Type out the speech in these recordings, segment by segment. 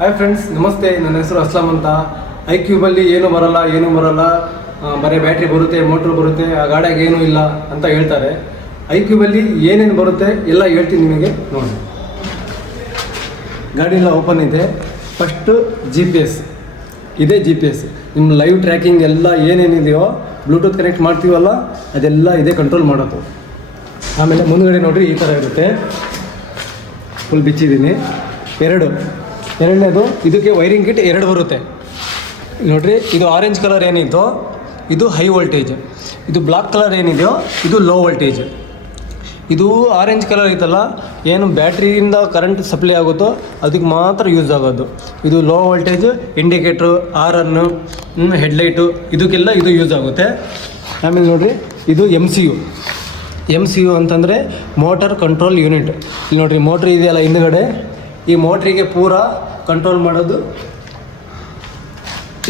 Hi friends, ನಮಸ್ತೆ. ನನ್ನ ಹೆಸರು ಅಸ್ಲಾಂ ಅಂತ. ಐಕ್ಯೂಬಲ್ಲಿ ಏನು ಬರಲ್ಲ, ಬರೀ ಬ್ಯಾಟ್ರಿ ಬರುತ್ತೆ, ಮೋಟ್ರ್ ಬರುತ್ತೆ, ಆ ಗಾಡಿಯಾಗ ಏನೂ ಇಲ್ಲ ಅಂತ ಹೇಳ್ತಾರೆ. ಐಕ್ಯೂಬಲ್ಲಿ ಏನೇನು ಬರುತ್ತೆ ಎಲ್ಲ ಹೇಳ್ತೀನಿ ನಿಮಗೆ. ನೋಡಿ, ಗಾಡಿ ಎಲ್ಲ ಓಪನ್ ಇದೆ. ಫಸ್ಟು GPS ಇದೇ GPS. ನಿಮ್ಮ ಲೈವ್ ಟ್ರ್ಯಾಕಿಂಗ್ ಎಲ್ಲ ಏನೇನಿದೆಯೋ ಬ್ಲೂಟೂತ್ ಕನೆಕ್ಟ್ ಮಾಡ್ತೀವಲ್ಲ ಅದೆಲ್ಲ ಇದೇ ಕಂಟ್ರೋಲ್ ಮಾಡೋದು. ಆಮೇಲೆ ಮುಂದ್ಗಡೆ ನೋಡಿರಿ ಈ ಥರ ಇರುತ್ತೆ. ಫುಲ್ ಬಿಚ್ಚಿದ್ದೀನಿ. ಎರಡನೇದು ಇದಕ್ಕೆ ವೈರಿಂಗ್ ಕಿಟ್ 2 ಬರುತ್ತೆ ನೋಡಿರಿ. ಇದು ಆರೆಂಜ್ ಕಲರ್ ಏನಿತ್ತು ಇದು ಹೈ ವೋಲ್ಟೇಜ್, ಇದು ಬ್ಲಾಕ್ ಕಲರ್ ಏನಿದೆಯೋ ಇದು ಲೋ ವೋಲ್ಟೇಜ್. ಇದು ಆರೆಂಜ್ ಕಲರ್ ಐತಲ್ಲ, ಏನು ಬ್ಯಾಟ್ರಿಯಿಂದ ಕರೆಂಟ್ ಸಪ್ಲೈ ಆಗುತ್ತೋ ಅದಕ್ಕೆ ಮಾತ್ರ ಯೂಸ್ ಆಗೋದು. ಇದು ಲೋ ವೋಲ್ಟೇಜ್ ಇಂಡಿಕೇಟ್ರು, ಆರನ್ನು, ಹೆಡ್ಲೈಟು ಇದಕ್ಕೆಲ್ಲ ಇದು ಯೂಸ್ ಆಗುತ್ತೆ. ಆಮೇಲೆ ನೋಡಿರಿ, ಇದು MCU ಅಂತಂದರೆ ಮೋಟರ್ ಕಂಟ್ರೋಲ್ ಯೂನಿಟ್. ಇಲ್ಲಿ ನೋಡಿರಿ, ಮೋಟ್ರ್ ಇದೆಯಲ್ಲ ಹಿಂದುಗಡೆ, ಈ ಮೋಟ್ರಿಗೆ ಪೂರ ಕಂಟ್ರೋಲ್ ಮಾಡೋದು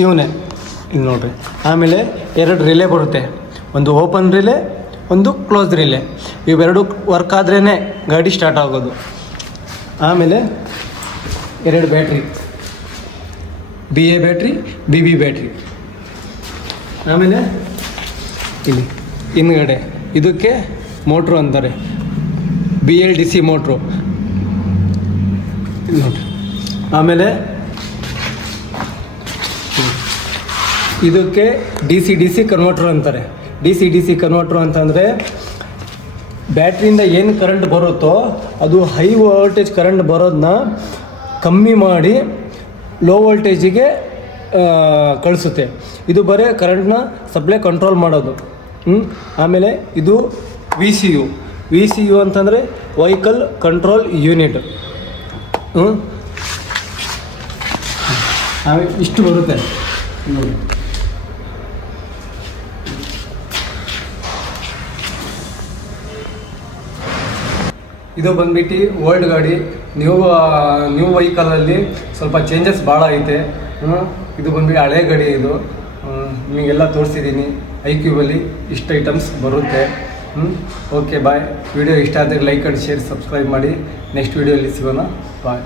ಇವನೇ. ಇಲ್ಲಿ ನೋಡಿರಿ. ಆಮೇಲೆ 2 ರಿಲೇ ಬರುತ್ತೆ, ಒಂದು ಓಪನ್ ರಿಲೇ, ಒಂದು ಕ್ಲೋಸ್ ರಿಲೇ. ಇವೆರಡು ವರ್ಕ್ ಆದ್ರೇ ಗಾಡಿ ಸ್ಟಾರ್ಟ್ ಆಗೋದು. ಆಮೇಲೆ 2 battery, BA battery, BB battery. ಆಮೇಲೆ ಇಲ್ಲಿ ಹಿಂದ್ಗಡೆ ಇದಕ್ಕೆ ಮೋಟ್ರು ಅಂತಾರೆ, BLDC ಮೋಟ್ರು ನೋಡಿ. ಆಮೇಲೆ ಇದಕ್ಕೆ DC ಕನ್ವರ್ಟ್ರ್ ಅಂತಾರೆ. DC ಕನ್ವರ್ಟ್ರ್ ಅಂತಂದರೆ ಬ್ಯಾಟ್ರಿಯಿಂದ ಏನು ಕರೆಂಟ್ ಬರುತ್ತೋ ಅದು ಹೈ ವೋಲ್ಟೇಜ್ ಕರೆಂಟ್ ಬರೋದನ್ನ ಕಮ್ಮಿ ಮಾಡಿ ಲೋ ವೋಲ್ಟೇಜಿಗೆ ಕಳಿಸುತ್ತೆ. ಇದು ಬರೀ ಕರೆಂಟ್ನ ಸಪ್ಲೈ ಕಂಟ್ರೋಲ್ ಮಾಡೋದು. ಆಮೇಲೆ ಇದು VCU ಅಂತಂದರೆ ವೆಹಿಕಲ್ ಕಂಟ್ರೋಲ್ ಯೂನಿಟ್. ಇಷ್ಟು ಬರುತ್ತೆ ನೋಡಿ. ಇದು ಬಂದ್ಬಿಟ್ಟು ಓಲ್ಡ್ ಗಾಡಿ. ನ್ಯೂ ವೆಹಿಕಲಲ್ಲಿ ಸ್ವಲ್ಪ ಚೇಂಜಸ್ ಭಾಳ ಐತೆ. ಇದು ಬಂದ್ಬಿಟ್ಟು ಹಳೆ ಗಾಡಿ. ಇದು ನಿಮಗೆಲ್ಲ ತೋರಿಸಿದ್ದೀನಿ. ಐಕ್ಯೂಬಲ್ಲಿ ಇಷ್ಟು ಐಟಮ್ಸ್ ಬರುತ್ತೆ. ಓಕೆ, ಬಾಯ್. ವಿಡಿಯೋ ಇಷ್ಟ ಆದರೆ ಲೈಕ್ ಆ್ಯಂಡ್ ಶೇರ್, ಸಬ್ಸ್ಕ್ರೈಬ್ ಮಾಡಿ. ನೆಕ್ಸ್ಟ್ ವಿಡಿಯೋಲಿ ಸಿಗೋಣ. ಬಾಯ್.